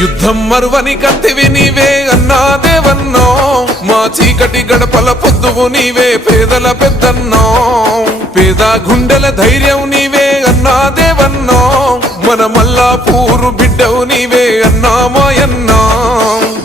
యుద్ధం మరువని కత్తివి నీవే అన్నా దేవన్నో, మా చీకటి గడపల పొద్దువు నీవే పేదల పెద్దన్నో, పేద గుండెల ధైర్యం నీవే అన్నా దేవన్నో, మన మల్లాపూరు బిడ్డవు నీవే అన్నా మాయన్నా.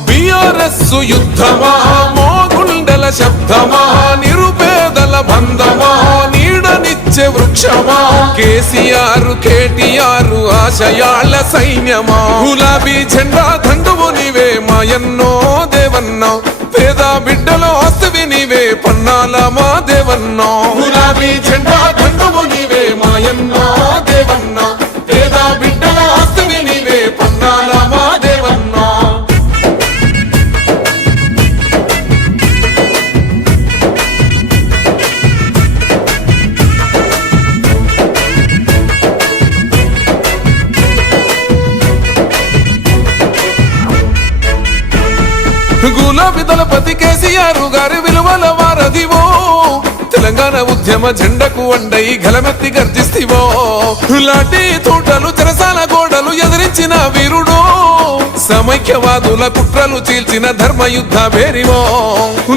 బిఆర్ఎస్ యుద్ధమా మోగుండెల శబ్దమా, నిరుపేదల బంధమా నీడనిచ్చే వృక్షమా, కేసీఆర్ కేటీఆర్ ఆశయాల సైన్యమా, గులాబీ జెండా దండువు నీవే మాయన్నో దేవన్నో, పేద బిడ్డల ఆస్తివి నీవే పన్నాల మా దేవన్నో, గులాబీ జెండా దండువు నీవే మాయన్నో దేవన్నో, పేద బిడ్డల ఆస్తివి నీవే పన్నాల మా దేవన్నో. గులాబీ దళపతి కేసీఆర్ గారి విలువల వారధివో, తెలంగాణ ఉద్యమ జెండకు అండై గలమెత్తి గర్జిస్తివో, లాఠీ తోటలు చెరసాల గోడలు ఎదిరించిన వీరుడో, సమైక్యవాదుల కుట్రలు చీల్చిన ధర్మయుద్ధ వేరివో,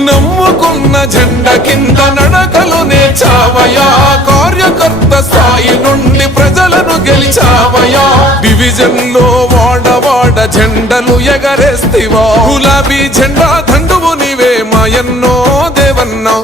నమ్ముకున్న జెండ కింద నడకలు నేర్చావయా, కార్యకర్త స్థాయి నుండి ప్రజలను గెలిచావయా, డివిజన్ లో వాడవాడ జెండలు ఎగరేస్తివో, గులాబీ జెండా దండువు నీవే మాయన్నో దేవన్నో,